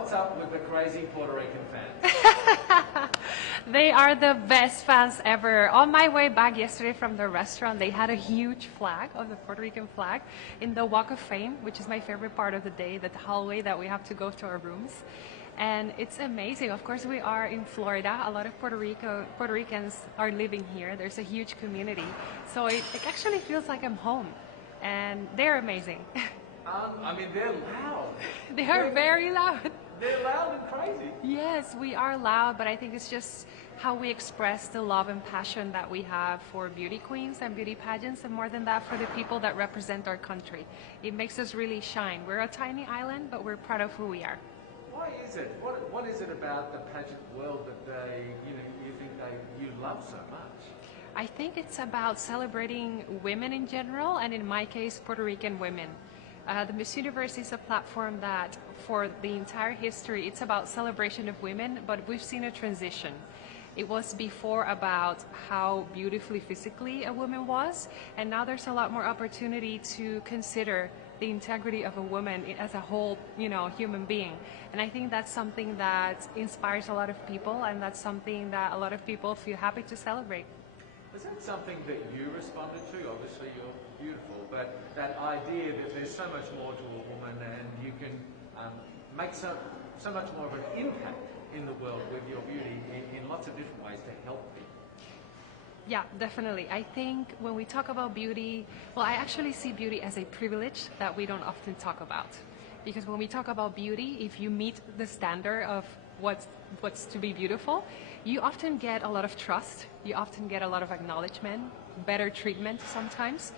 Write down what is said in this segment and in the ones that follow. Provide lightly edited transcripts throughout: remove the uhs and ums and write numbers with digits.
What's up with the crazy Puerto Rican fans? They are the best fans ever. On my way back yesterday from the restaurant, they had a huge flag of the Puerto Rican flag in the Walk of Fame, which is my favorite part of the day, the hallway that we have to go to our rooms. And it's amazing. Of course, we are in Florida. A lot of Puerto Ricans are living here. There's a huge community. So it actually feels like I'm home. And they're amazing. I mean, they're loud. They are very loud. They're loud and crazy. Yes, we are loud, but I think it's just how we express the love and passion that we have for beauty queens and beauty pageants, and more than that, for the people that represent our country. It makes us really shine. We're a tiny island, but we're proud of who we are. Why is it? What is it about the pageant world that you think you love so much? I think it's about celebrating women in general, and in my case, Puerto Rican women. The Miss Universe is a platform that, for the entire history, it's about celebration of women, but we've seen a transition. It was before about how beautifully physically a woman was, and now there's a lot more opportunity to consider the integrity of a woman as a whole, human being. And I think that's something that inspires a lot of people, and that's something that a lot of people feel happy to celebrate. Was that something that you responded to? Obviously you're beautiful, but that idea that there's so much more to a woman and you can make so much more of an impact in the world with your beauty in lots of different ways to help people. Yeah, definitely. I think when we talk about beauty, well, I actually see beauty as a privilege that we don't often talk about. Because when we talk about beauty, if you meet the standard of what's to be beautiful, you often get a lot of trust, you often get a lot of acknowledgement, better treatment sometimes.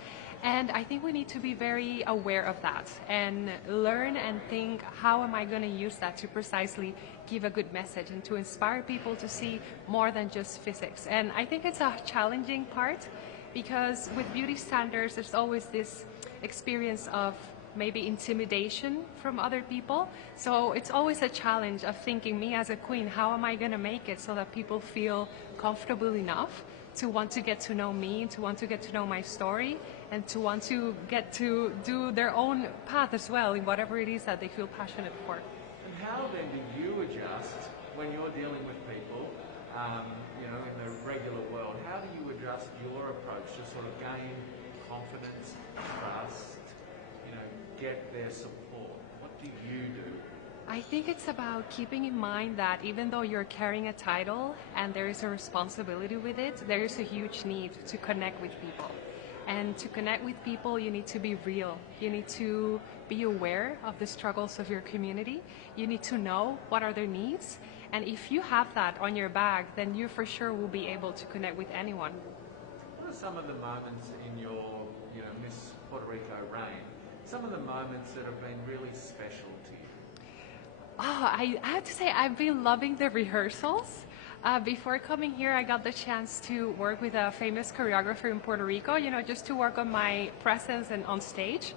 And I think we need to be very aware of that and learn and think, how am I going to use that to precisely give a good message and to inspire people to see more than just physics. And I think it's a challenging part, because with beauty standards, there's always this experience of maybe intimidation from other people. So it's always a challenge of thinking, me as a queen, how am I going to make it so that people feel comfortable enough to want to get to know me, to want to get to know my story, and to want to get to do their own path as well in whatever it is that they feel passionate for. And how then do you adjust when you're dealing with people, in the regular world? How do you adjust your approach to sort of gain confidence, trust, get their support? What do you do? I think it's about keeping in mind that even though you're carrying a title and there is a responsibility with it, there is a huge need to connect with people. And to connect with people, you need to be real. You need to be aware of the struggles of your community. You need to know what are their needs. And if you have that on your bag, then you for sure will be able to connect with anyone. What are some of the moments in your, Miss Puerto Rico reign? Some of the moments that have been really special to you? Oh, I have to say, I've been loving the rehearsals. Before coming here, I got the chance to work with a famous choreographer in Puerto Rico, just to work on my presence and on stage.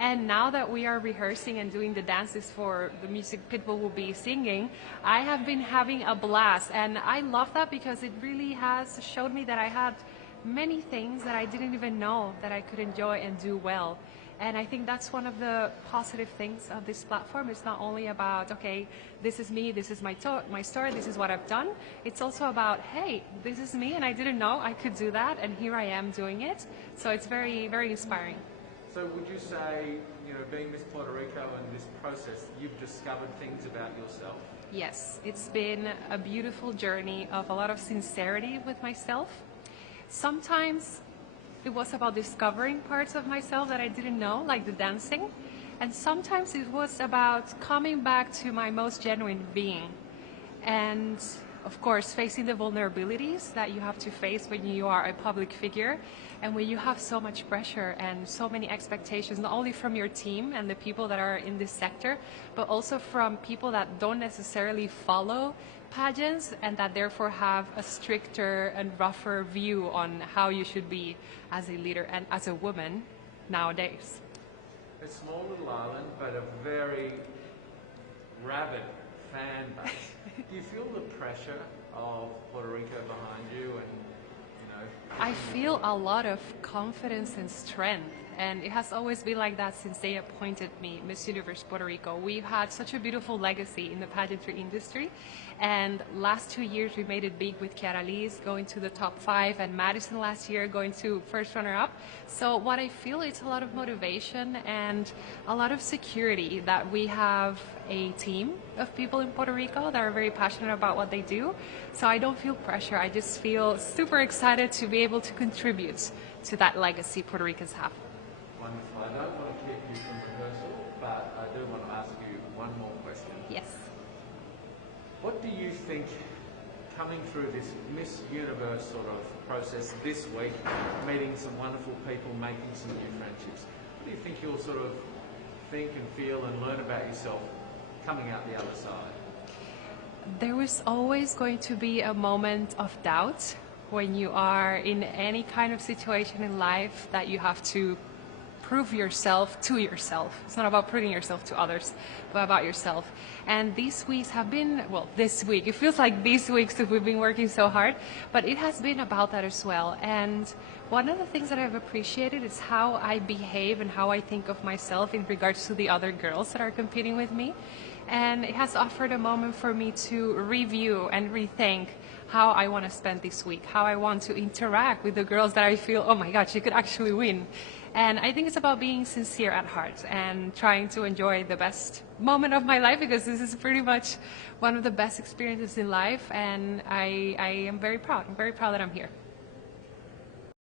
And now that we are rehearsing and doing the dances for the music people will be singing, I have been having a blast. And I love that because it really has showed me that I had many things that I didn't even know that I could enjoy and do well. And I think that's one of the positive things of this platform. It's not only about, okay, this is me, this is my story, this is what I've done. It's also about, hey, this is me and I didn't know I could do that, and here I am doing it. So it's very, very inspiring. So would you say, being Miss Puerto Rico and this process, you've discovered things about yourself? Yes, it's been a beautiful journey of a lot of sincerity with myself. Sometimes it was about discovering parts of myself that I didn't know, like the dancing. And sometimes it was about coming back to my most genuine being. And of course, facing the vulnerabilities that you have to face when you are a public figure and when you have so much pressure and so many expectations, not only from your team and the people that are in this sector, but also from people that don't necessarily follow pageants and that therefore have a stricter and rougher view on how you should be as a leader and as a woman nowadays. A small little island, but a very rabid fan base. Do you feel the pressure of Puerto Rico behind you and, I feel a lot of confidence and strength, and it has always been like that since they appointed me Miss Universe Puerto Rico. We've had such a beautiful legacy in the pageantry industry, and last 2 years we made it big with Chiara Liz going to the top 5, and Madison last year going to first runner-up. So what I feel is a lot of motivation and a lot of security that we have a team of people in Puerto Rico that are very passionate about what they do. So I don't feel pressure. I just feel super excited to be able to contribute to that legacy Puerto Ricans have. Wonderful. I don't want to keep you from rehearsal, but I do want to ask you one more question. Yes. What do you think, coming through this Miss Universe sort of process this week, meeting some wonderful people, making some new friendships, what do you think you'll sort of think and feel and learn about yourself coming out the other side? There is always going to be a moment of doubt when you are in any kind of situation in life that you have to prove yourself to yourself. It's not about proving yourself to others, but about yourself. And these weeks have been, well, this week, it feels like these weeks that we've been working so hard, but it has been about that as well. And one of the things that I've appreciated is how I behave and how I think of myself in regards to the other girls that are competing with me. And it has offered a moment for me to review and rethink how I want to spend this week, how I want to interact with the girls that I feel, oh my God, she could actually win. And I think it's about being sincere at heart and trying to enjoy the best moment of my life, because this is pretty much one of the best experiences in life, and I am very proud. I'm very proud that I'm here.